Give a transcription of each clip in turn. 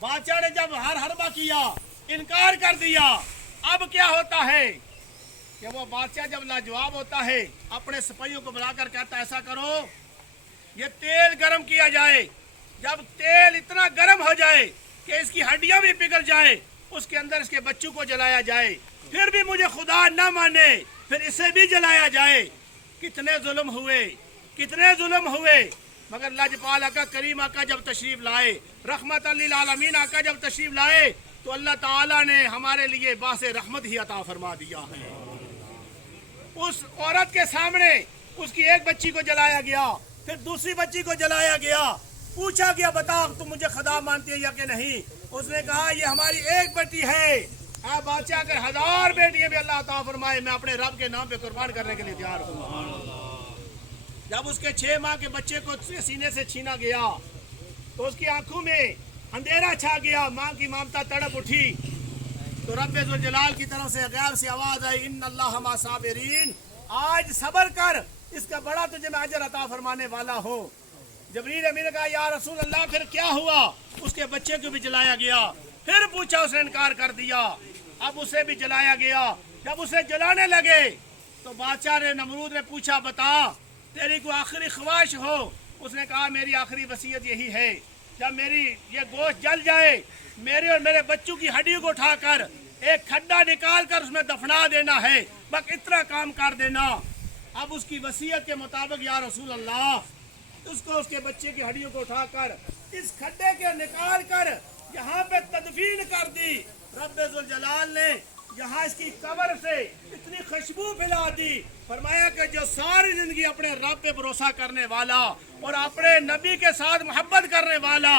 بادشاہ نے جب ہر حربہ کیا، انکار کر دیا، اب کیا ہوتا ہے کہ وہ بادشاہ جب لاجواب ہوتا ہے اپنے سپاہیوں کو بلا کر کہتا ہے ایسا کرو، یہ تیل گرم کیا جائے، جب تیل اتنا گرم ہو جائے کہ اس کی ہڈیاں بھی پگھل جائیں، اس کے اندر اس کے بچوں کو جلایا جائے، پھر بھی مجھے خدا نہ مانے پھر اسے بھی جلایا جائے۔ کتنے ظلم ہوئے، کتنے ظلم ہوئے، مگر لاجپال آقا، کریم آقا جب تشریف لائے، رحمت للعالمین آقا جب تشریف لائے تو اللہ تعالیٰ نے ہمارے لیے باعث رحمت ہی عطا فرما دیا ہے۔ اس عورت کے سامنے اس کی ایک بچی کو جلایا گیا، پھر دوسری بچی کو جلایا گیا، پوچھا گیا بتا تم مجھے خدا مانتی ہے یا کہ نہیں؟ اس نے کہا یہ ہماری ایک بیٹی ہے، اے بادشاہ اگر 1000 بیٹیاں بھی اللہ عطا فرمائے میں اپنے رب کے نام پہ قربان کرنے کے لیے تیار ہوں۔ جب اس کے 6 ماہ کے بچے کو سینے سے چھینا گیا تو اس کی آنکھوں میں اندھیرا چھا گیا، ماں کی ممتا تڑپ اٹھی، تو رب ذوالجلال کی طرف سے غیب سے آواز آئی، ان اللہ مع صابرین، آج صبر کر، اس کا بڑا تجھے میں اجر عطا فرمانے والا ہوں۔ جبریل امین نے کہا یا رسول اللہ پھر کیا ہوا؟ اس کے بچے کو بھی جلایا گیا، پھر پوچھا، اس نے انکار کر دیا، اب اسے بھی جلایا گیا۔ جب اسے جلانے لگے تو بادشاہ نے، نمرود نے پوچھا بتا تیری کوئی آخری خواہش ہو؟ اس نے کہا میری آخری وصیت یہی ہے، جب میری یہ گوشت جل جائے میرے اور میرے بچوں کی ہڈیوں کو اٹھا کر ایک کھڈا نکال کر اس میں دفنا دینا ہے، بس اتنا کام کر دینا۔ اب اس کی وصیت کے مطابق یا رسول اللہ اس کو اس کے بچے کی ہڈیوں کو اٹھا کر اس کھڈے کے نکال کر یہاں پہ تدفین کر دی۔ رب ذوالجلال نے یہاں اس کی قبر سے اتنی خوشبو پھیلا دی، فرمایا کہ جو ساری زندگی اپنے رب پہ بھروسہ کرنے والا اور اپنے نبی کے ساتھ محبت کرنے والا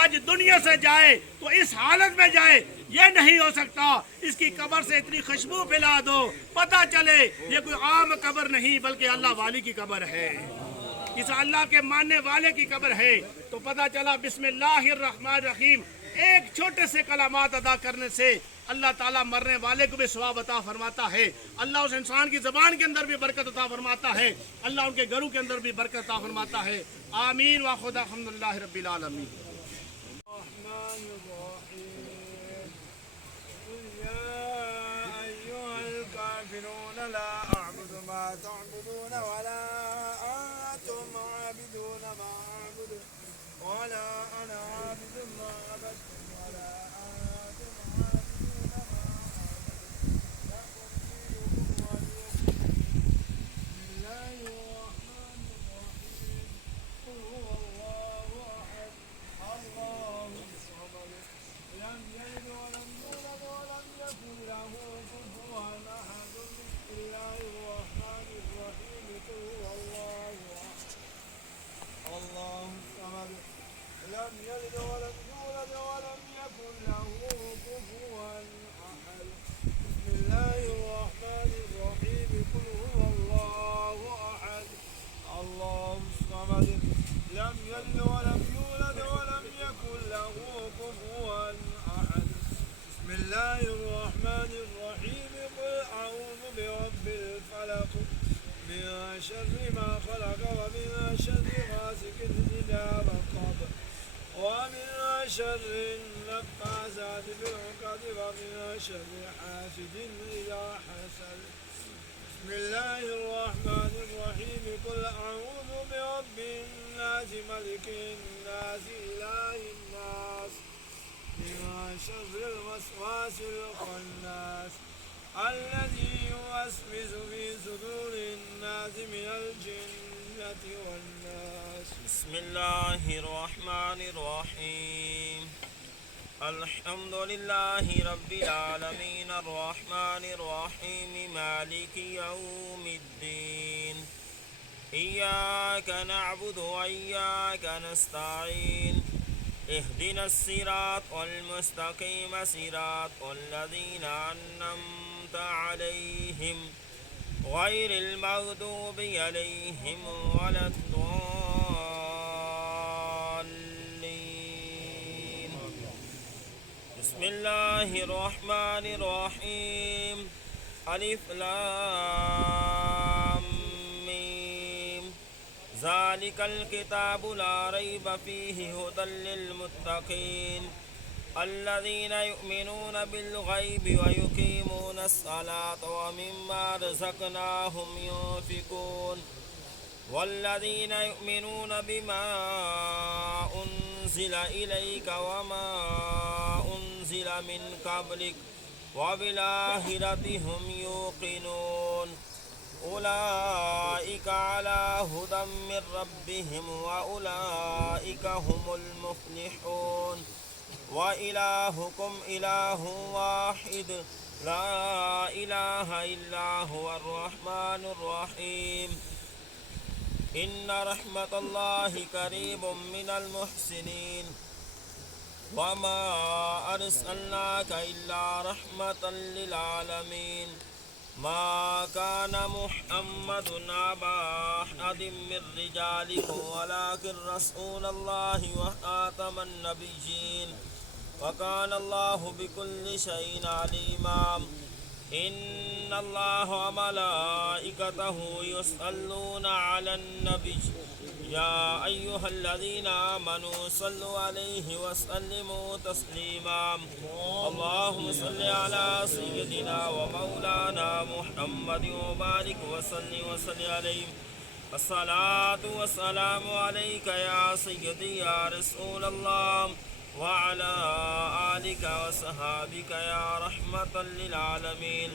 آج دنیا سے جائے تو اس حالت میں جائے، یہ نہیں ہو سکتا۔ اس کی قبر سے اتنی خوشبو پھیلا دو، پتہ چلے یہ کوئی عام قبر نہیں بلکہ اللہ والی کی قبر ہے، اس اللہ کے ماننے والے کی قبر ہے۔ تو پتہ چلا بسم اللہ الرحمن الرحیم ایک چھوٹے سے کلمات ادا کرنے سے اللہ تعالیٰ مرنے والے کو بھی ثواب عطا فرماتا ہے، اللہ اس انسان کی زبان کے اندر بھی برکت عطا فرماتا ہے، اللہ ان کے گھروں کے اندر بھی برکت عطا فرماتا ہے۔ آمین وآخر الحمدللہ رب العالمین۔ الرحمن الرحيم قل يا أيها الكافرون لا أعبد ما تعبدون ولا أنتم عابدون ما أعبد ولا أنا عابد ما عبدتم ولا أنتم عابدون ما أعبد لكم دينكم ولي دين۔ بسم الله الرحمن الرحيم قل هو الله أحد الله الصمد لم يلد ولم يولد ولم يكن له كفوا أحد۔ بسم الله الرحمن الرحيم قل هو الله أحد الله الصمد لم يلد ولم يولد ولم يكن له كفوا أحد۔ بسم الله الرحمن الرحيم قل هو الله أحد الله الصمد لم يلد ولم يولد ولم يكن له كفوا أحد۔ بسم الله الرحمن الرحيم قل أعوذ برب الفلق من شر ما خلق ومن شر غاسق إذا وقب ومن شر النفاثات في العقد ومن شر حاسد إذا حسد۔ بسم الله الرحمن الرحيم قل أعوذ برب الناس ملك الناس إله الناس من شر الوسواس الخناس الذي يوسوس في صدور الناس من الجنة والناس۔ بسم الله الرحمن الرحيم الحمد لله رب العالمين الرحمن الرحيم مالك يوم الدين إياك نعبد وإياك نستعين اهدنا الصراط المستقيم صراط الذين أنعمت عليهم غير المغضوب عليهم ولا الضالين۔ بسم الله الرحمن الرحيم ألف لام ميم ذلك الكتاب لا ريب فيه هدى للمتقين الذين يؤمنون بالغيب ويقيمون الصلاة ومما رزقناهم ينفقون والذين يؤمنون بما أنزل إليك وما أنزل من قبلك وبالآخرة هم يوقنون أولئك على هدى من ربهم وأولئك هم المفلحون وإلهكم إله واحد لا إله إلا هو الرحمن الرحيم إن رحمة الله قريب من المحسنين وما أرسلناك إلا رحمة للعالمين ما كان محمد أبا أحد من رجالكم ولكن رسول الله وخاتم النبيين وكان الله بكل شيء عليما إن الله وملائكته يصلون على النبي يا أيها الذين آمنوا صلوا عليه وسلموا تسليما اللهم صل على سيدنا ومولانا محمد وبارك وسلم عليه الصلاة والسلام عليك يا سيدي يا رسول الله وعلى آلك وصحابك يا رحمة للعالمين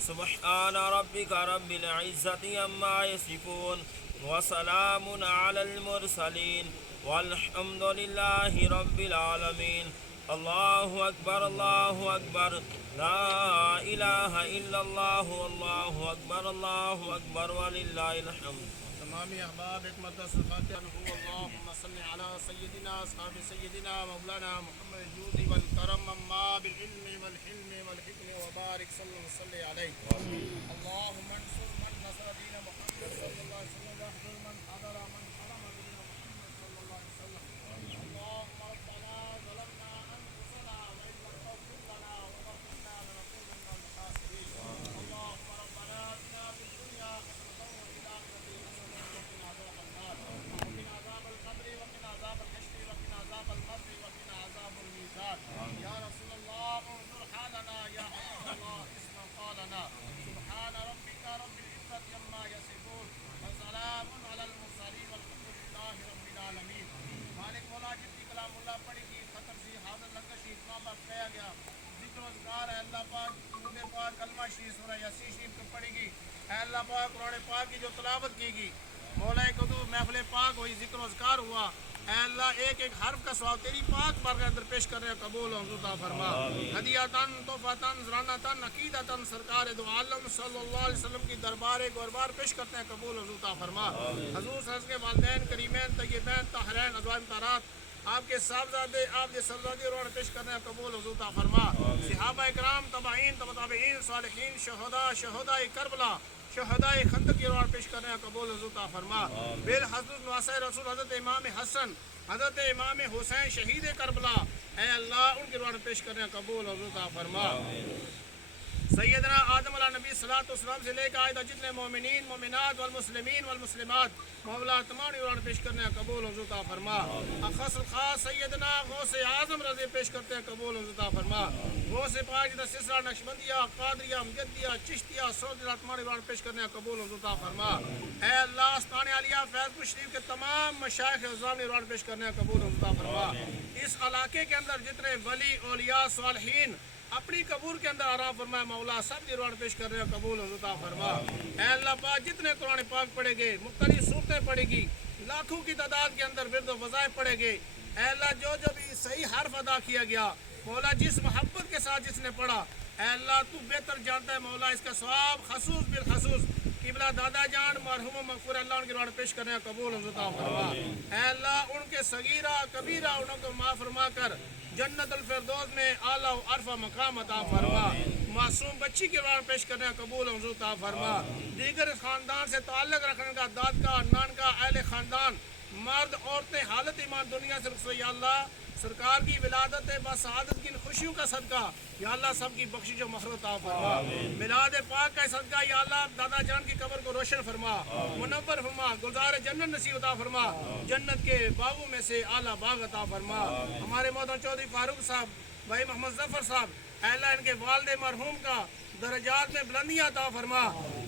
سبحان ربك رب العزة عما يصفون وسلام على المرسلين والحمد لله رب العالمين الله أكبر الله أكبر لا إله إلا الله والله أكبر ولله الحمد تمامی احباب ایک مرتبہ فاتحہ نحو اللہم صلی علی سیدنا اصحاب سیدنا مولانا محمد الجود والکرم اما بالعلم والحلم والحکم وبارک صلی علیہ اللہم انصر من نصر دین محمد صلی اللہ علیہ وسلم واحضر من حضر من حرم دین محمد صلی اللہ علیہ وسلم اللہم ربنا ظلمنا انفسنا وإن لم تغفر لنا وترحمنا لنكونن من الخاسرين اللهم ربنا آتنا في الدنيا حسنة وفي الآخرة وقنا عذاب النار وقنا عذاب القبر وقنا عذاب الحشر وقنا عذاب القبر وقنا عذاب الميزان يا رسول الله انظر حالنا يا حبيب الله اسمع قالنا سبحان ربك رب العزة عما يصفون وسلام على المرسلين والحمد لله رب العالمين مالک مولا جتنی کلام اللہ پڑھی گی ختم سی حاضر لنگر شریف اتنا بات کہا گیا ذکر و اذکار ہے اللہ پاک درود پاک کلمہ شریف سورہ یاسین شریف کو پڑھی گی اے اللہ پاک قرآن پاک کی جو تلاوت کی گی مولا قدو محفل پاک ہوئی ذکر و اذکار ہوا اے اللہ ایک ایک حرف کا ثواب تیری پاک بار کے اندر پیش کرنے قبول و عطا فرما ہدیاتن تحفتن ذرانتن عقیدتن سرکار دو عالم صلی اللہ علیہ وسلم کی دربار گوربار پیش کرتے ہیں قبول و عطا فرما حضور صلی اللہ علیہ وسلم کے والدین کریمین طیبین طاہرین ازواج مطہرات آپ کے صاحبزادے آپ کے سرزادے روح پیش کرنے قبول و عطا فرما صحابہ اکرام تابعین تابعین صالحین شہداء کربلا شہداء خندق کی روح پیش کرنے قبول و عطا فرما بالحضرت نواصر رسول حضرت امام حسن حضرت امام حسین شہید کربلا اے اللہ ان کی روح پیش کرنے قبول و عطا فرما سیدنا آدم علیہ نبی صلی اللہ علیہ وسلم سے لے کر آئے جتنے مومنین مومنات والمسلمین والمسلمات مولا تمام ایران پیش کرنے قبول و عطا فرما اخص الخاص سیدنا غوث اعظم رضی پیش کرتے ہیں قبول و عطا فرما غوث پاک جدہ سلسلہ نقشبندیہ قادریہ مجدیہ چشتیہ سعودیہ تمام ایران پیش کرنے قبول و عطا فرما اے اللہ استان عالیہ فیض پور شریف کے تمام مشائخ عظام ایران پیش کرنے قبول و عطا فرما اس علاقے کے اندر جتنے ولی اولیاء صالحین اپنی قبور کے اندر آرام فرمائے مولا سب کی قرآن پیش کر رہے ہیں قبول عطا فرما اے اللہ پاک جتنے قرآن پاک پڑھے گے مختلف صورتیں پڑھے گی لاکھوں کی تعداد کے اندر ورد و وظائف پڑھے گے اے اللہ جو بھی صحیح حرف ادا کیا گیا مولا جس محبت کے ساتھ جس نے پڑھا اے اللہ تو بہتر جانتا ہے مولا اس کا ثواب خصوص بالخصوص قبلہ دادا جان مرحوم و مغفور اللہ ان کی روح پیش کرنے قبول عطا فرما اے اللہ ان کے صغیرہ کبیرہ انہوں کو معاف فرما کر جنت الفردوس میں اعلیٰ و عرفہ مقام عطا فرما معصوم بچی کی روح پیش کرنے قبول عطا فرما دیگر خاندان سے تعلق رکھنے کا داد کا نان کا اہل خاندان مرد عورتیں حالت ایمان دنیا سے رخصت یا اللہ سرکار کی ولادت بسعادت کی خوشیوں کا صدقہ یا اللہ سب کی بخشش و مغفرت عطا فرما میلاد پاک کا صدقہ یا اللہ دادا جان کی قبر کو روشن فرما منور فرما گلزار جنت نصیب عطا فرما جنت کے باغوں میں سے اعلیٰ باغ عطا فرما ہمارے محترم چودھری فاروق صاحب بھائی محمد ظفر صاحب، اے اللہ ان کے والد مرحوم کا درجات میں بلندیاں عطا فرما،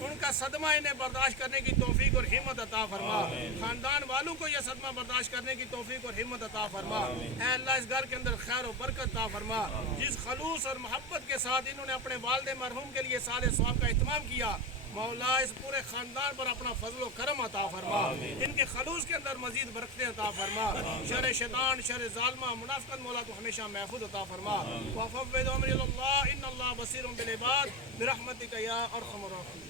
ان کا صدمہ انہیں برداشت کرنے کی توفیق اور ہمت عطا فرما، خاندان والوں کو یہ صدمہ برداشت کرنے کی توفیق اور ہمت عطا فرما، اے اللہ اس گھر کے اندر خیر و برکت عطا فرما، جس خلوص اور محبت کے ساتھ انہوں نے اپنے والد مرحوم کے لیے سال ثواب کا اہتمام کیا، مولا اس پورے خاندان پر اپنا فضل و کرم عطا فرما، ان کے خلوص کے اندر مزید برکتیں عطا فرما، شر شیطان، شر ظالمہ، منافقت مولا تو ہمیشہ محفوظ عطا فرما، وفوض امری اللہ ان اللہ بصیر بالعباد برحمتک یا ارحم الراحمین۔